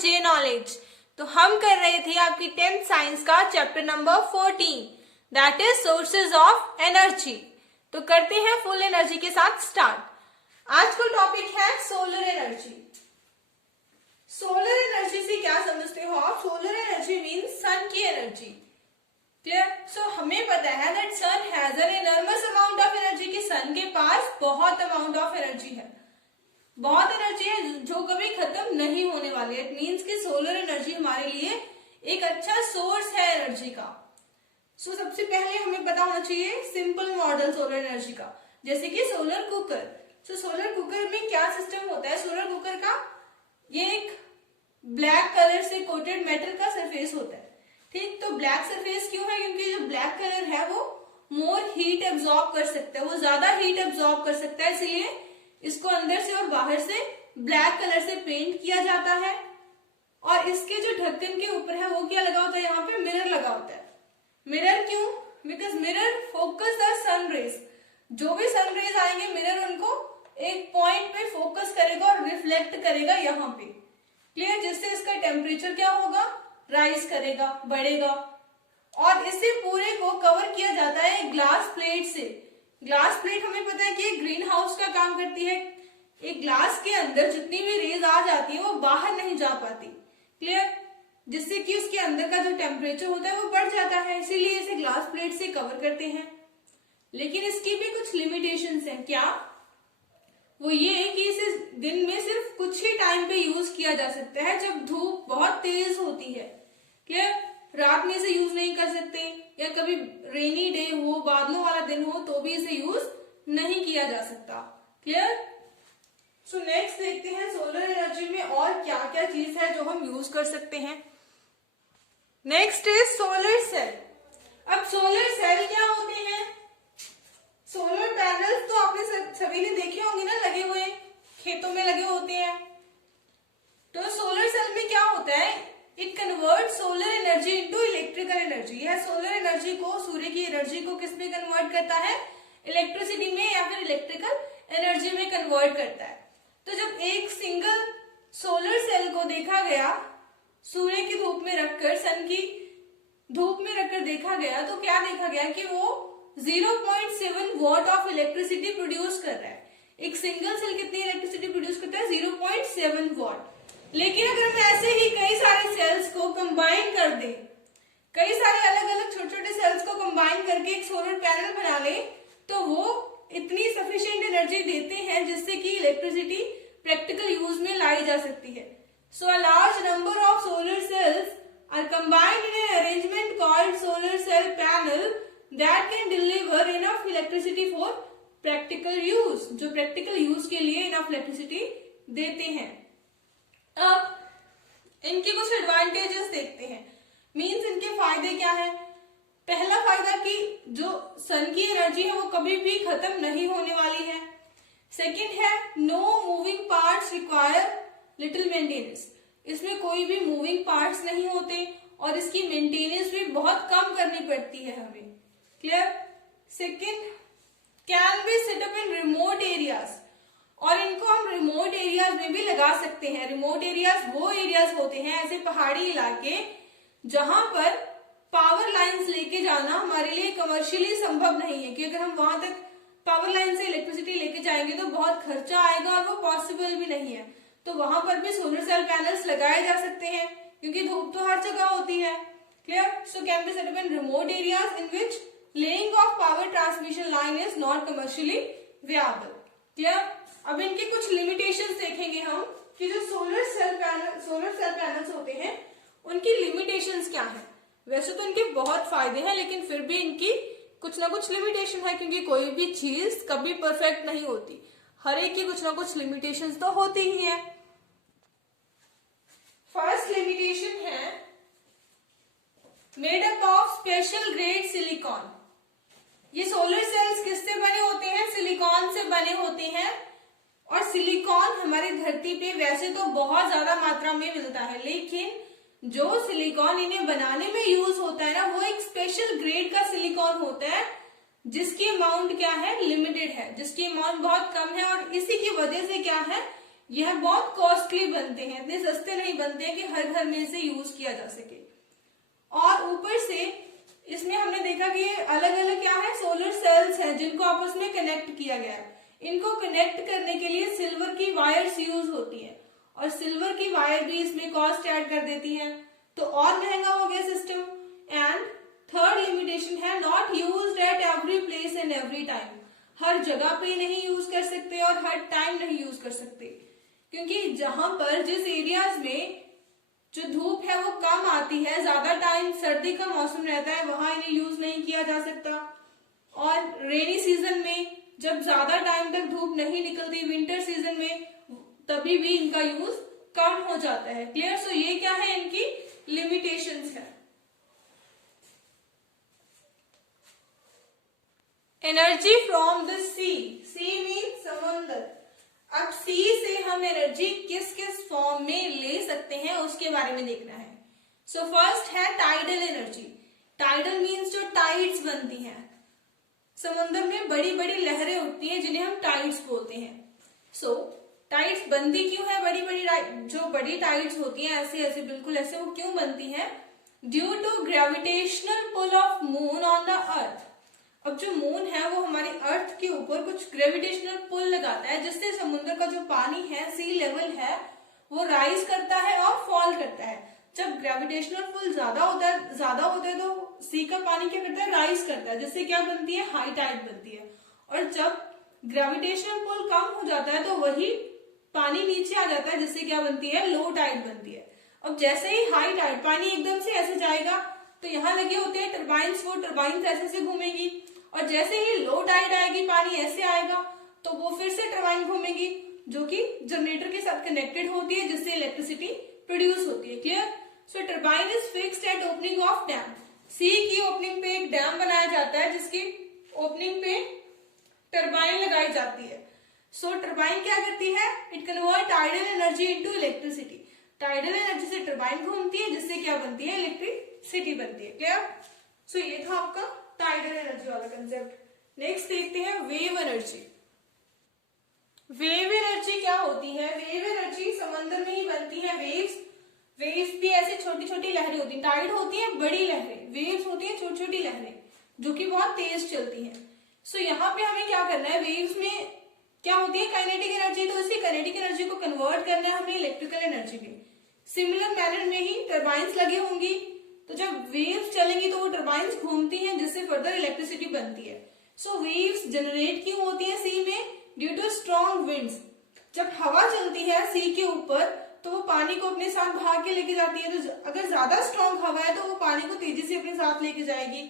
जे knowledge. तो हम कर रहे थे आपकी 10th साइंस का chapter number 14 that is sources of energy. तो करते हैं फुल एनर्जी के साथ स्टार्ट। आज का टॉपिक है सोलर एनर्जी। सोलर एनर्जी से क्या समझते हो आप? सोलर एनर्जी मीन्स सन की एनर्जी। क्लियर? सो हमें पता है that sun has an enormous amount of energy कि सन के पास बहुत अमाउंट ऑफ एनर्जी है, बहुत एनर्जी है जो कभी खत्म नहीं होने वाली है। इट मीन्स कि सोलर एनर्जी हमारे लिए एक अच्छा सोर्स है एनर्जी का। सो सबसे पहले हमें पता होना चाहिए सिंपल मॉडल सोलर एनर्जी का, जैसे कि सोलर कुकर। सो सोलर कुकर में क्या सिस्टम होता है? सोलर कुकर का ये एक ब्लैक कलर से कोटेड मेटल का सरफेस होता है। ठीक, तो ब्लैक सरफेस क्यों है? क्योंकि जो ब्लैक कलर है वो मोर हीट एब्जॉर्ब कर सकता है, वो ज्यादा हीट एब्जॉर्ब कर सकता है, इसलिए इसको अंदर से और बाहर से ब्लैक कलर से पेंट किया जाता है। और इसके जो ढक्कन के ऊपर है वो क्या लगा होता है? यहाँ पे मिरर लगा होता है। मिरर क्यों? Because mirror focus the sun rays. जो भी सन रेज आएंगे मिरर उनको एक पॉइंट पे फोकस करेगा और रिफ्लेक्ट करेगा यहाँ पे। क्लियर? जिससे इसका टेम्परेचर क्या होगा? राइज करेगा, बढ़ेगा। और इसे पूरे को कवर किया जाता है ग्लास प्लेट से। ग्लास प्लेट हमें पता है कि ग्रीन हाउस का काम करती है। एक ग्लास के अंदर जितनी भी रेज आ जाती है वो बाहर नहीं जा पाती। क्लियर? जिससे कि उसके अंदर का जो टेम्परेचर होता है वो बढ़ जाता है, इसीलिए इसे ग्लास प्लेट से कवर करते हैं। लेकिन इसकी भी कुछ लिमिटेशंस हैं। क्या? वो ये कि इसे दिन में सिर्फ कुछ ही टाइम पे यूज किया जा सकता है, जब धूप बहुत तेज होती है। क्लियर? रात में इसे यूज नहीं कर सकते, या कभी रेनी डे हो, बादलों वाला दिन हो, तो भी इसे यूज नहीं किया जा सकता। क्लियर? सो नेक्स्ट देखते हैं सोलर एनर्जी में और क्या क्या चीज है जो हम यूज कर सकते हैं। Next is solar cell. अब सोलर सेल क्या होते हैं? सोलर पैनल्स तो आपने सभी ने देखे होंगे ना, लगे हुए खेतों में लगे होते हैं। तो सोलर सेल में क्या होता है? It convert solar energy into electrical energy. यह सोलर एनर्जी को, सूर्य की एनर्जी को किस में कन्वर्ट करता है? इलेक्ट्रिसिटी में या फिर इलेक्ट्रिकल एनर्जी में कन्वर्ट करता है। तो जब एक सिंगल सोलर सेल को देखा गया, सूर्य की धूप में रखकर, सन की धूप में रखकर देखा गया, तो क्या देखा गया कि वो 0.7 वॉट ऑफ इलेक्ट्रिसिटी प्रोड्यूस कर रहा है। एक सिंगल सेल कितनी इलेक्ट्रिसिटी प्रोड्यूस करता है? 0.7 वॉट। लेकिन अगर हम ऐसे ही कई सारे सेल्स को कंबाइन कर दें, कई सारे अलग अलग छोटे छोटे सेल्स को कंबाइन करके एक सोलर पैनल बना ले, तो वो इतनी सफिशिएंट एनर्जी देते हैं जिससे कि इलेक्ट्रिसिटी प्रैक्टिकल यूज में लाई जा सकती है। So a large number of solar cells are combined in an arrangement called solar cell panel that can deliver enough electricity for practical use, जो प्रैक्टिकल यूज के लिए इनफ इलेक्ट्रिसिटी देते हैं। अब इनके कुछ एडवांटेजेस देखते हैं, मींस इनके फायदे क्या है। पहला फायदा कि जो सन की एनर्जी है वो कभी भी खत्म नहीं होने वाली है। सेकंड है no moving parts require little maintenance. इसमें कोई भी मूविंग पार्ट्स नहीं होते और इसकी मेंटेनेंस भी बहुत कम करनी पड़ती है हमें। Clear? Second, can be set up in remote areas, और इनको हम रिमोट एरियाज में भी लगा सकते हैं। रिमोट एरियाज वो एरियाज होते हैं, ऐसे पहाड़ी इलाके जहां पर पावर लाइंस लेके जाना हमारे लिए कमर्शियली संभव नहीं है, कि अगर हम वहां तक पावर लाइन से इलेक्ट्रिसिटी लेके जाएंगे तो बहुत खर्चा आएगा और वो पॉसिबल भी नहीं है। तो वहां पर भी सोलर सेल पैनल्स लगाए जा सकते हैं, क्योंकि धूप तो हर जगह होती है। Clear? So can be set up in remote areas in which laying of power transmission line is not commercially viable. Clear? अब इनके कुछ लिमिटेशंस देखेंगे हम कि जो सोलर सेल पैनल्स होते हैं उनकी लिमिटेशंस क्या है। वैसे तो इनके बहुत फायदे हैं, लेकिन फिर भी इनकी कुछ ना कुछ लिमिटेशन है, क्योंकि कोई भी चीज कभी परफेक्ट नहीं होती, हर एक की कुछ ना कुछ लिमिटेशंस तो होती ही है। फर्स्ट लिमिटेशन है made up of special grade silicone. ये सोलर सेल्स किससे बने होते हैं? सिलिकॉन से बने होते हैं। और सिलिकॉन हमारी धरती पे वैसे तो बहुत ज्यादा मात्रा में मिलता है, लेकिन जो सिलिकॉन इन्हें बनाने में यूज होता है ना, वो एक स्पेशल ग्रेड का सिलिकॉन होता है, जिसकी अमाउंट क्या है? लिमिटेड है, जिसकी अमाउंट बहुत कम है। और इसी की वजह से क्या है? यह बहुत कॉस्टली बनते हैं, इतने सस्ते नहीं बनते हैं कि हर घर में इसे यूज किया जा सके। और ऊपर से इसमें हमने देखा कि अलग अलग क्या है, सोलर सेल्स हैं जिनको आपस में कनेक्ट किया गया है। इनको कनेक्ट करने के लिए सिल्वर की वायर्स यूज होती है, और सिल्वर की वायर भी इसमें कॉस्ट ऐड कर देती है, तो और महंगा हो गया सिस्टम। एंड थर्ड लिमिटेशन है, not used at every place and every time. हर जगह पे नहीं यूज कर सकते और हर टाइम नहीं यूज कर सकते, क्योंकि जहां पर जिस एरियाज में जो धूप है वो कम आती है, ज्यादा टाइम सर्दी का मौसम रहता है, वहां इन्हें यूज नहीं किया जा सकता। और रेनी सीजन में जब ज्यादा टाइम तक धूप नहीं निकलती, विंटर सीजन में, तभी भी इनका यूज कम हो जाता है। क्लियर? सो ये क्या है, इनकी लिमिटेशंस है। Energy from the sea, sea mean समुद्र। अब सी से हम एनर्जी किस किस फॉर्म में ले सकते हैं उसके बारे में देखना है। सो फर्स्ट है टाइडल एनर्जी। टाइडल मीन्स जो टाइड्स बनती हैं, समुद्र में बड़ी बड़ी लहरें उठती हैं जिन्हें हम टाइड्स बोलते हैं। सो टाइड्स बनती क्यों है, बड़ी बड़ी जो बड़ी टाइड्स होती हैं ऐसे ऐसे बिल्कुल ऐसे, वो क्यों बनती हैं? Due to gravitational pull of moon on the earth. अब जो मून है वो हमारी अर्थ के ऊपर कुछ ग्रेविटेशनल पुल लगाता है, जिससे समुद्र का जो पानी है, सी लेवल है, वो राइज करता है और फॉल करता है। जब ग्रेविटेशनल पुल ज्यादा होता है तो सी का पानी क्या करता है, राइज करता है, जिससे क्या बनती है, हाई टाइड बनती है। और जब ग्रेविटेशनल पुल कम हो जाता है तो वही पानी नीचे आ जाता है, जिससे क्या बनती है, लो टाइड बनती है। अब जैसे ही हाई टाइड, पानी एकदम से ऐसे जाएगा तो यहाँ लगे होते हैं टरबाइंस, वो टरबाइंस ऐसे से घूमेगी, और जैसे ही लो टाइड आएगी, पानी ऐसे आएगा, तो वो फिर से टरबाइन घूमेगी, जो कि जनरेटर के साथ कनेक्टेड होती है, जिससे इलेक्ट्रिसिटी प्रोड्यूस होती है। Clear? So turbine is fixed at opening of dam. Sea की ओपनिंग पे एक डैम बनाया जाता है, जिसकी ओपनिंग पे टरबाइन लगाई जाती है। सो टरबाइन क्या करती है, it convert tidal energy into electricity. Tidal energy से टरबाइन घूमती है, जिससे क्या बनती है, इलेक्ट्रिसिटी बनती है। क्लियर? सो ये था आपका टाइडल एनर्जी वाला कंसेप्ट। नेक्स्ट देखते हैं वेव एनर्जी। वेव एनर्जी क्या होती है? वेव एनर्जी समंदर में ही बनती है। वेव्स भी ऐसे छोटी छोटी लहरें होती हैं। टाइड होती है बड़ी लहरें, वेव्स होती है छोटी छोटी लहरें जो कि बहुत तेज चलती हैं। सो यहाँ पे हमें क्या करना है, वेव्स में क्या होती है, काइनेटिक एनर्जी, तो इसी काइनेटिक एनर्जी को कन्वर्ट करना है हमें इलेक्ट्रिकल एनर्जी में। सिमिलर मैनर में ही टरबाइंस लगी होंगी, तो जब वेव्स चलेंगी तो वो टरबाइंस घूमती हैं, जिससे फर्दर इलेक्ट्रिसिटी बनती है। सो वेव्स जनरेट क्यों होती है सी में? Due to strong winds. जब हवा चलती है सी के ऊपर तो वो पानी को अपने साथ भाग के लेके जाती है। तो अगर ज्यादा स्ट्रॉन्ग हवा है तो वो पानी को तेजी से अपने साथ लेके जाएगी,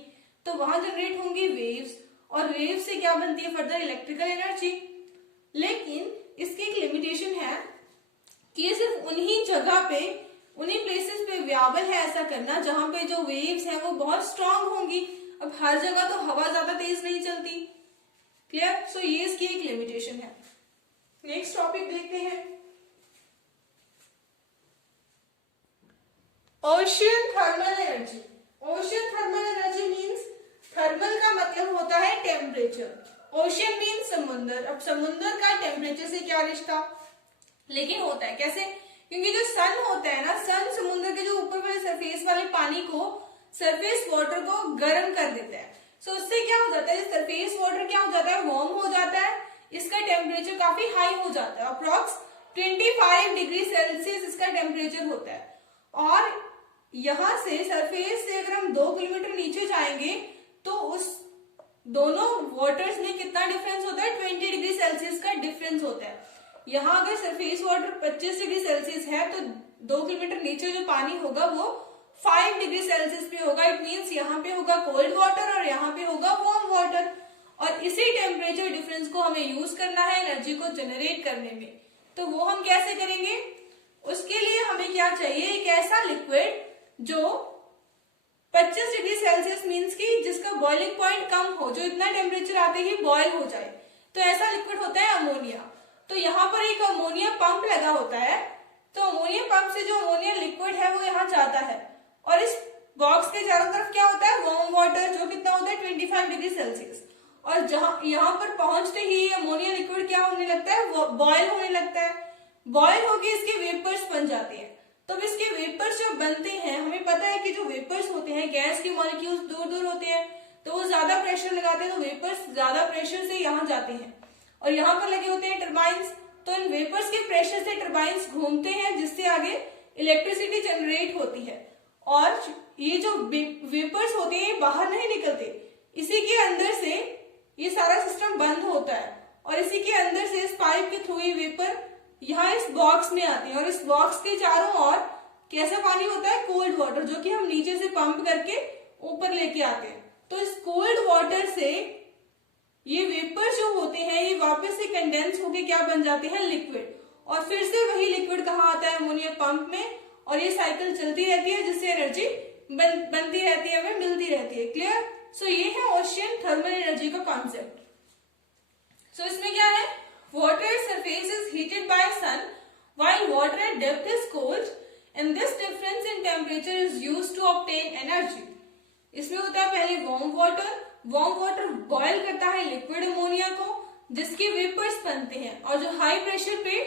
तो वहां जनरेट होंगी वेव्स, और वेव्स से क्या बनती है, फर्दर इलेक्ट्रिकल एनर्जी। लेकिन इसकी एक लिमिटेशन है कि ये सिर्फ उन्हीं जगह पे, उन्हीं प्लेसेस पे अवेलेबल है ऐसा करना जहां पे जो वेव्स हैं वो बहुत स्ट्रांग होंगी। अब हर जगह तो हवा ज्यादा तेज नहीं चलती। क्लियर? सो ये इसकी एक लिमिटेशन है। नेक्स्ट टॉपिक देखते हैं, ocean thermal energy. Ocean thermal energy means, thermal का मतलब होता है टेम्परेचर, ओशियन मीन्स समुद्र। अब समुद्र का टेम्परेचर से क्या रिश्ता, लेकिन होता है कैसे, क्योंकि जो सन होता है ना, सन समुद्र के जो ऊपर वाले सरफेस वाले पानी को, सरफेस वाटर को गर्म कर देता है। सो उससे क्या हो जाता है, सरफेस वाटर क्या हो जाता है, वार्म हो जाता है, इसका टेम्परेचर काफी हाई हो जाता है, अप्रॉक्स 25 डिग्री सेल्सियस इसका टेम्परेचर होता है। और यहां से सरफेस से अगर हम 2 किलोमीटर नीचे जाएंगे तो उस दोनों वाटर्स में कितना डिफरेंस होता है, 20 डिग्री सेल्सियस का डिफरेंस होता है। यहाँ अगर सरफेस वाटर 25 डिग्री सेल्सियस है तो 2 किलोमीटर नीचे जो पानी होगा वो 5 डिग्री सेल्सियस पे होगा। इट मीन्स यहाँ पे होगा कोल्ड वाटर और यहाँ पे होगा वार्म वाटर, और इसी टेम्परेचर डिफरेंस को हमें यूज करना है एनर्जी को जनरेट करने में। तो वो हम कैसे करेंगे, उसके लिए हमें क्या चाहिए, एक ऐसा लिक्विड जो 25 डिग्री सेल्सियस मीन्स की जिसका बॉइलिंग पॉइंट कम हो, जो इतना टेम्परेचर आते ही बॉयल हो जाए। तो ऐसा लिक्विड होता है अमोनिया। तो यहाँ पर एक अमोनिया पंप लगा होता है, तो अमोनिया पंप से जो अमोनिया लिक्विड है वो यहाँ जाता है, और इस बॉक्स के चारों तरफ क्या होता है, वार्म वाटर, जो कितना होता है 25 डिग्री सेल्सियस। और जहां यहाँ पर पहुंचते ही अमोनिया लिक्विड क्या होने लगता है, बॉयल होने लगता है। बॉयल होके इसके वेपर्स बन जाते हैं। तो अब इसके वेपर्स जब बनते हैं, हमें पता है कि जो वेपर्स होते हैं, गैस के मॉलिक्यूल्स दूर दूर होते हैं, तो वो ज्यादा प्रेशर लगाते हैं, तो वेपर्स ज्यादा प्रेशर से यहाँ जाते हैं और यहाँ पर लगे होते हैं टर्बाइंस। तो इन वेपर्स के प्रेशर से टर्बाइंस घूमते हैं, जिससे आगे इलेक्ट्रिसिटी जनरेट होती है। और ये जो वेपर्स होते हैं ये बाहर नहीं निकलते, इसी के अंदर से ये सारा सिस्टम बंद होता है और इसी के अंदर से इस पाइप के थ्रू ये वेपर यहाँ इस बॉक्स में आते हैं और इस बॉक्स के चारों ओर कैसा पानी होता है, कोल्ड वाटर, जो कि हम नीचे से पंप करके ऊपर लेके आते हैं। तो इस कोल्ड वाटर से ये वेपर जो होते हैं ये वापस से कंडेंस होके क्या बन जाते हैं, लिक्विड, और फिर से वही लिक्विड कहाँ आता है, अमोनिया पंप में, और ये साइकिल चलती रहती है, जिससे एनर्जी बनती रहती है, हमें मिलती रहती है। क्लियर? सो ये है ओशियन थर्मल एनर्जी का कॉन्सेप्ट। सो इसमें क्या है, water surface is heated by sun while water at depth is cold and this difference in temperature is used to obtain energy। इसमें होता है पहले वार्म वाटर बॉयल करता है लिक्विड अमोनिया को, जिसके वेपर्स बनते हैं और जो हाई प्रेशर पे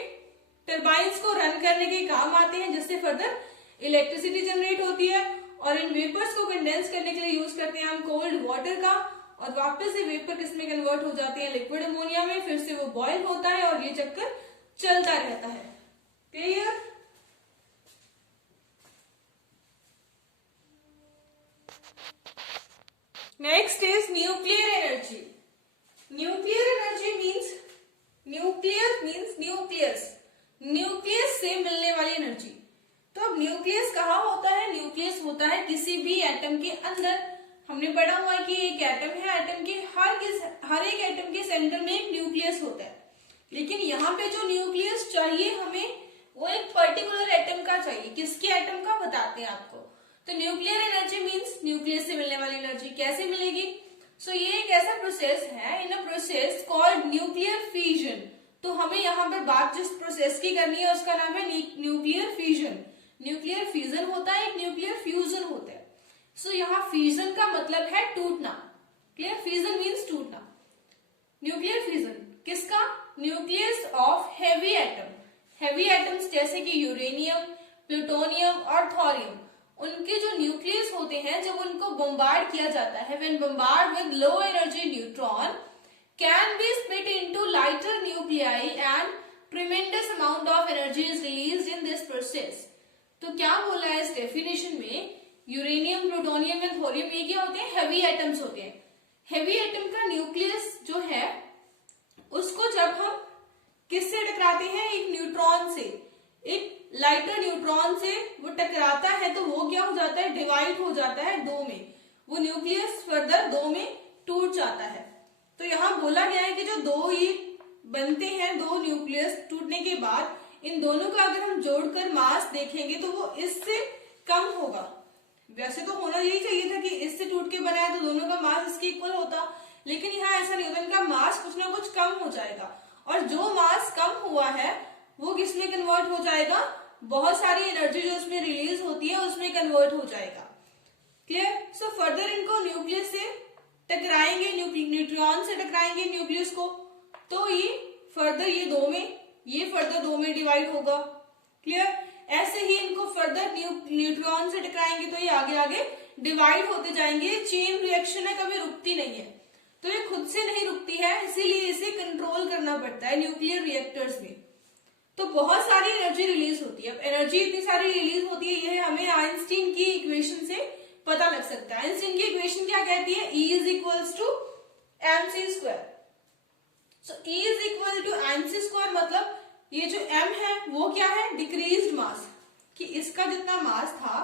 टर्बाइंस को रन करने के काम आते हैं, जिससे फर्दर इलेक्ट्रिसिटी जनरेट होती है। और इन वेपर्स को कंडेंस करने के लिए यूज करते हैं हम कोल्ड वाटर का, और वापस से वेपर किसमें कन्वर्ट हो जाते हैं, लिक्विड अमोनिया में, फिर से वो बॉयल होता है और ये चक्कर चलता रहता है। Clear? Next is nuclear energy. Nuclear energy means nucleus से मिलने वाली एनर्जी। तो अब न्यूक्लियस कहाँ होता है, न्यूक्लियस होता है किसी भी एटम के अंदर। हमने पढ़ा हुआ है कि एक एटम है, एटम के हर एक एटम के सेंटर में एक न्यूक्लियस होता है, लेकिन यहाँ पे जो न्यूक्लियस चाहिए हमें वो एक पर्टिकुलर एटम का चाहिए। किसके एटम का बताते हैं आपको। तो न्यूक्लियर एनर्जी मीन्स न्यूक्लियस से मिलने वाली एनर्जी। कैसे मिलेगी? सो ये एक ऐसा प्रोसेस है, in a process called nuclear fusion. तो हमें यहाँ पर बात जिस प्रोसेस की करनी है उसका नाम है न्यूक्लियर फ्यूजन। न्यूक्लियर फ्यूजन होता है, एक न्यूक्लियर फ्यूजन होता है। सो यहाँ फ्यूजन का मतलब है टूटना। क्लियर? फ्यूजन मीन्स टूटना। न्यूक्लियर फ्यूजन किसका? Nucleus of heavy atom. Heavy atoms जैसे कि यूरेनियम, प्लूटोनियम और थोरियम, उनके जो न्यूक्लियस होते हैं जब उनको बम्बार्ड किया जाता है, when bombard with low energy neutron can be split into lighter nuclei and tremendous amount of energy is released in this process. तो क्या बोला है इस डेफिनेशन में, यूरेनियम, प्लूटोनियम एंड थोरियम ये क्या होते हैं, हेवी एटम्स होते हैं। हेवी एटम का न्यूक्लियस जो है उसको जब हम किससे टकराते हैं, एक न्यूट्रॉन से, एक लाइटर न्यूट्रॉन से वो टकराता है, तो वो क्या हो जाता है, डिवाइड हो जाता है दो में। वो न्यूक्लियस फर्दर दो में टूट जाता है। तो यहाँ बोला गया है कि जो दो ये बनते हैं, दो न्यूक्लियस टूटने के बाद इन दोनों का अगर हम जोड़कर मास देखेंगे तो वो इससे कम होगा। वैसे तो होना यही चाहिए था कि इससे टूट के बना है तो दोनों का मास इसके इक्वल होता, लेकिन यहाँ ऐसा नहीं होता, इनका मास कुछ ना कुछ कम हो जाएगा। और जो मास कम हुआ है वो किसमें कन्वर्ट हो जाएगा, बहुत सारी एनर्जी जो उसमें रिलीज होती है उसमें कन्वर्ट हो जाएगा। क्लियर? सो फर्दर इनको न्यूक्लियस से टकराएंगे, न्यूट्रॉन से टकराएंगे न्यूक्लियस को, तो ये फर्दर ये फर्दर दो में डिवाइड होगा। क्लियर? ऐसे ही इनको फर्दर न्यूट्रॉन से टकराएंगे तो ये आगे आगे डिवाइड होते जाएंगे। चेन रिएक्शन है, कभी रुकती नहीं है, तो ये खुद से नहीं रुकती है, इसीलिए इसे कंट्रोल करना पड़ता है न्यूक्लियर रिएक्टर्स में। तो बहुत सारी एनर्जी रिलीज होती है। अब एनर्जी इतनी सारी रिलीज होती है, यह हमें आइंस्टीन की इक्वेशन से पता लग सकता है। आइंस्टीन की इक्वेशन क्या कहती है, E is equals to mc square. So E is equal to mc square, मतलब ये जो m है वो क्या है, डिक्रीज्ड मास, कि इसका जितना मास था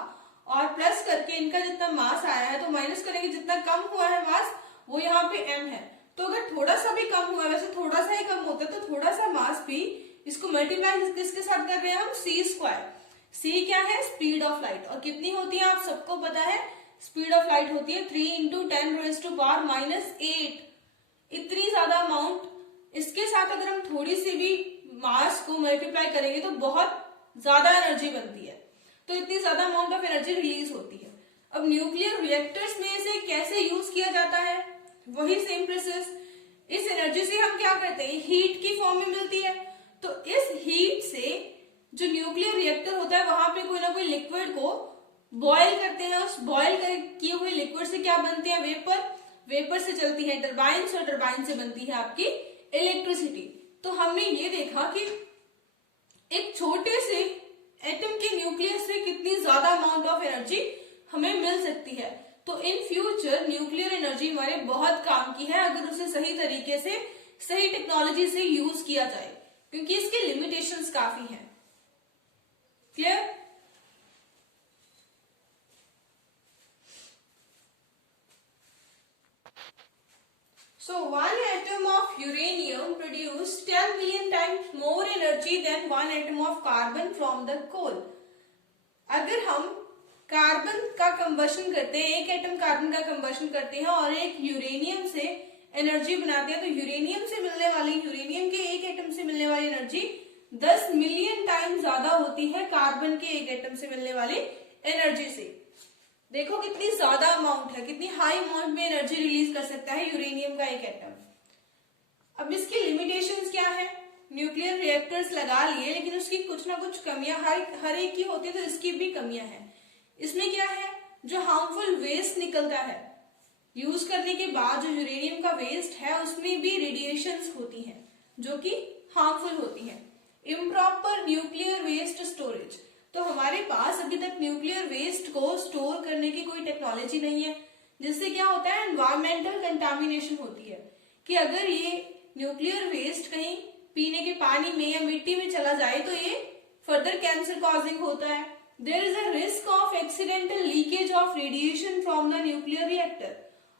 और प्लस करके इनका जितना मास आया है, तो माइनस करेंगे जितना कम हुआ है मास वो यहाँ पे m है। तो अगर थोड़ा सा भी कम हुआ है, वैसे थोड़ा सा ही कम होता है, तो थोड़ा सा मास भी इसको मल्टीप्लाई किसके साथ कर रहे हैं हम, c स्क्वायर। c क्या है, स्पीड ऑफ लाइट, और कितनी होती है आप सबको पता है, स्पीड ऑफ लाइट होती है 3 × 10⁻⁻⁸। इतनी ज्यादा अमाउंट, इसके साथ अगर हम थोड़ी सी भी मास को मल्टीप्लाई करेंगे तो बहुत ज्यादा एनर्जी बनती है, तो इतनी ज्यादा अमाउंट ऑफ एनर्जी रिलीज होती है। अब न्यूक्लियर रिएक्टर्स में इसे कैसे यूज किया जाता है, वही सेम प्रोसेस। इस एनर्जी से हम क्या करते हैं, हीट की फॉर्म में मिलती है, तो इस हीट से जो न्यूक्लियर रिएक्टर होता है वहां पे कोई ना कोई लिक्विड को बॉयल करते हैं। उस बॉयल किए हुए लिक्विड से क्या बनते हैं? वेपर। वेपर से चलती है टरबाइन्स और टरबाइन से बनती है आपकी इलेक्ट्रिसिटी। तो हमने ये देखा कि एक छोटे से एटम के न्यूक्लियस से कितनी ज्यादा अमाउंट ऑफ एनर्जी हमें मिल सकती है। तो इन फ्यूचर न्यूक्लियर एनर्जी हमारे बहुत काम की है अगर उसे सही तरीके से, सही टेक्नोलॉजी से यूज किया जाए, क्योंकि इसके लिमिटेशंस काफी हैं। Clear? So one atom of uranium produces 10 million times more energy than one atom of carbon from the coal. अगर हम कार्बन का कंबशन करते हैं, एक एटम कार्बन का कंबशन करते हैं और एक यूरेनियम से एनर्जी बनाते हैं, तो यूरेनियम से मिलने वाली, यूरेनियम के एक एटम से मिलने वाली एनर्जी 10 मिलियन टाइम ज्यादा होती है कार्बन के एक एटम से मिलने वाली एनर्जी से। देखो कितनी ज्यादा अमाउंट है, कितनी हाई अमाउंट में एनर्जी रिलीज कर सकता है यूरेनियम का एक एटम। अब इसकी लिमिटेशंस क्या है? न्यूक्लियर रिएक्टर्स लगा लिए, लेकिन उसकी कुछ ना कुछ कमियां हर एक की होती है, तो इसकी भी कमियां हैं। इसमें क्या है? जो हार्मफुल वेस्ट निकलता है यूज करने के बाद, जो यूरेनियम का वेस्ट है उसमें भी रेडिएशंस होती हैं जो कि हार्मफुल होती हैं। इम्प्रॉपर न्यूक्लियर वेस्ट स्टोरेज, तो हमारे पास अभी तक न्यूक्लियर वेस्ट को स्टोर करने की कोई टेक्नोलॉजी नहीं है, जिससे क्या होता है? एनवायरमेंटल कंटामिनेशन होती है कि अगर ये न्यूक्लियर वेस्ट कहीं पीने के पानी में या मिट्टी में चला जाए तो ये फर्दर कैंसर कॉजिंग होता है। There is a risk of accidental leakage of radiation from the nuclear reactor,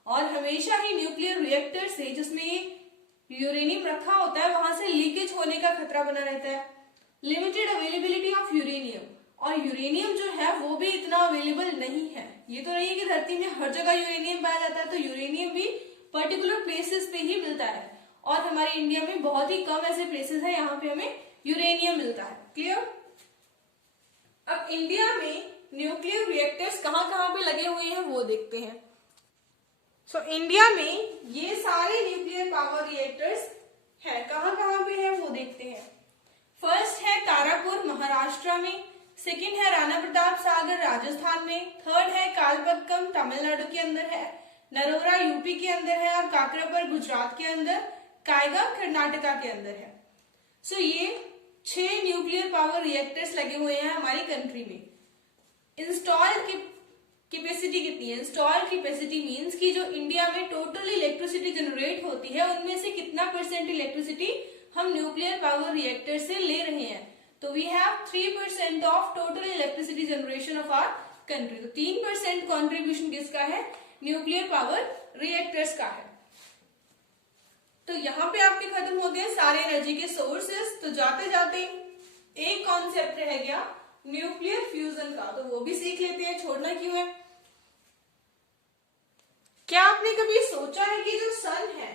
और हमेशा ही न्यूक्लियर रिएक्टर से जिसमें ये यूरेनियम रखा होता है वहां से लीकेज होने का खतरा बना रहता है। लिमिटेड अवेलेबिलिटी ऑफ यूरेनियम, और यूरेनियम जो है वो भी इतना अवेलेबल नहीं है। ये तो नहीं है कि धरती में हर जगह यूरेनियम पाया जाता है, तो यूरेनियम भी पर्टिकुलर प्लेसेस पे ही मिलता है, और हमारे इंडिया में बहुत ही कम ऐसे प्लेसेस है यहाँ पे हमें यूरेनियम मिलता है। क्लियर? अब इंडिया में न्यूक्लियर रिएक्टर्स कहाँ कहाँ पे लगे हुए हैं वो देखते हैं। सो इंडिया में ये सारे न्यूक्लियर पावर रिएक्टर्स है, कहाँ कहाँ पे है वो देखते हैं। फर्स्ट है तारापुर महाराष्ट्र में, सेकंड है राणा प्रताप सागर राजस्थान में, थर्ड है कालपक्कम तमिलनाडु के अंदर है, नरोरा यूपी के अंदर है, और काकरापर गुजरात के अंदर, कायगा कर्नाटका के अंदर है। सो ये 6 न्यूक्लियर पावर रिएक्टर्स लगे हुए हैं हमारी कंट्री में। इंस्टॉल्ड कैपेसिटी कितनी है? इंस्टॉल्ड कैपेसिटी मींस कि जो इंडिया में टोटल इलेक्ट्रिसिटी जनरेट होती है उनमें से कितना % इलेक्ट्रिसिटी हम न्यूक्लियर पावर रिएक्टर से ले रहे हैं। तो we have 3% of total electricity generation of our country. तो 3% कॉन्ट्रीब्यूशन किसका है? न्यूक्लियर पावर रिएक्टर्स का है। तो यहाँ पे आपके खत्म हो गए सारे एनर्जी के सोर्सेस। तो जाते जाते एक कॉन्सेप्ट रह गया न्यूक्लियर फ्यूजन का, तो वो भी सीख लेते हैं, छोड़ना क्यों है। क्या आपने कभी सोचा है कि जो सन है,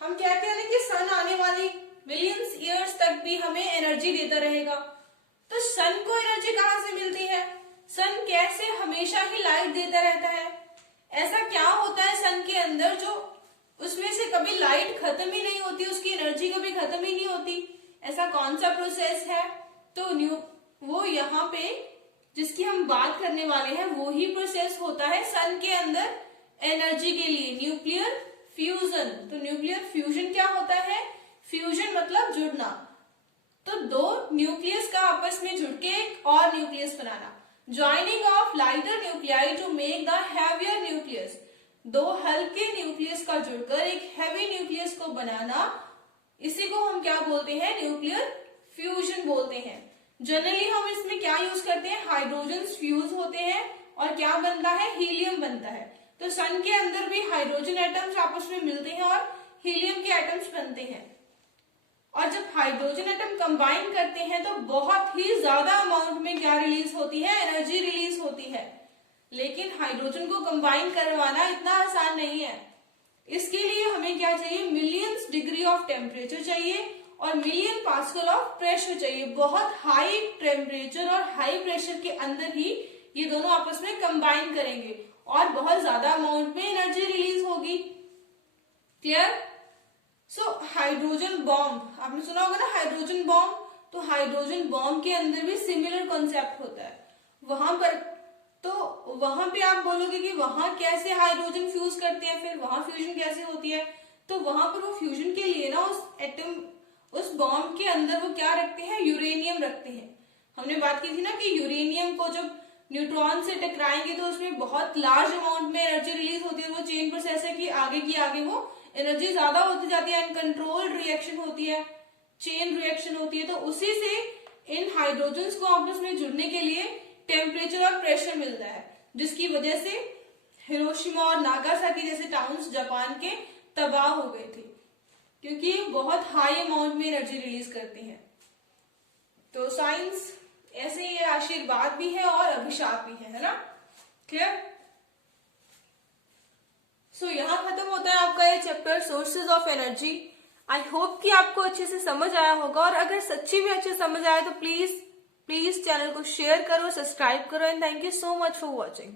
हम कहते हैं ना कि सन आने वाली मिलियंस ईयर्स तक भी हमें एनर्जी देता रहेगा, तो सन को एनर्जी कहाँ से मिलती है? सन कैसे हमेशा ही लाइट देता रहता है? ऐसा क्या होता है सन के अंदर जो उसमें से कभी लाइट खत्म ही नहीं होती, उसकी एनर्जी कभी खत्म ही नहीं होती? ऐसा कौन सा प्रोसेस है? तो वो यहाँ पे जिसकी हम बात करने वाले हैं वो ही प्रोसेस होता है सन के अंदर एनर्जी के लिए, न्यूक्लियर फ्यूजन। तो न्यूक्लियर फ्यूजन क्या होता है? फ्यूजन मतलब जुड़ना, तो 2 न्यूक्लियस का आपस में जुड़ के एक और न्यूक्लियस बनाना। Joining of lighter nuclei to make the heavier nucleus, 2 हल्के न्यूक्लियस का जुड़कर एक हैवी न्यूक्लियस को बनाना, इसी को हम क्या बोलते हैं? न्यूक्लियर फ्यूजन बोलते हैं। जनरली हम इसमें क्या यूज करते हैं? हाइड्रोजन फ्यूज होते हैं और क्या बनता है? हीलियम बनता है। तो सन के अंदर भी हाइड्रोजन एटम्स आपस में मिलते हैं और हीलियम के एटम्स बनते हैं, और जब हाइड्रोजन एटम कंबाइन करते हैं तो बहुत ही ज्यादा अमाउंट में क्या रिलीज होती है? एनर्जी रिलीज होती है। लेकिन हाइड्रोजन को कंबाइन करवाना इतना आसान नहीं है। इसके लिए हमें क्या चाहिए? मिलियंस डिग्री ऑफ टेम्परेचर चाहिए और मिलियन पास्कल ऑफ प्रेशर चाहिए। बहुत हाई टेम्परेचर और हाई प्रेशर के अंदर ही ये दोनों आपस में कंबाइन करेंगे और बहुत ज्यादा अमाउंट में एनर्जी रिलीज होगी। क्लियर? सो हाइड्रोजन बॉम्ब आपने सुना होगा ना, हाइड्रोजन बॉम्ब। तो हाइड्रोजन बॉम्ब के अंदर भी सिमिलर कॉन्सेप्ट होता है वहां पर। तो वहां पे आप बोलोगे कि वहां कैसे हाइड्रोजन फ्यूज करते हैं, फिर वहां फ्यूजन कैसे होती है। तो वहां पर वो फ्यूजन के लिए ना उस एटम, उस बॉम्ब के अंदर वो क्या रखते हैं, यूरेनियम रखते हैं। हमने बात की थी ना कि यूरेनियम को जब न्यूट्रॉन से टकराएंगे तो उसमें बहुत लार्ज अमाउंट में एनर्जी रिलीज होती है। वो चेन प्रोसेस है कि आगे की आगे वो एनर्जी ज्यादा होती जाती है, अनकंट्रोल्ड रिएक्शन होती है, चेन रिएक्शन होती है। तो उसी से इन हाइड्रोजन्स को आपस में जुड़ने के लिए टेम्परेचर और प्रेशर मिलता है, जिसकी वजह से हिरोशिमा और नागासाकी जैसे टाउन्स जापान के तबाह हो गए थे, क्योंकि ये बहुत हाई अमाउंट में एनर्जी रिलीज करते हैं। तो साइंस ऐसे ये आशीर्वाद भी है और अभिशाप भी है ना। क्लियर। सो यहाँ खत्म होता है आपका ये chapter sources of energy. I hope कि आपको अच्छे से समझ आया होगा, और अगर सच्ची में अच्छे से समझ आया तो प्लीज चैनल को शेयर करो, सब्सक्राइब करो, and thank you so much for watching.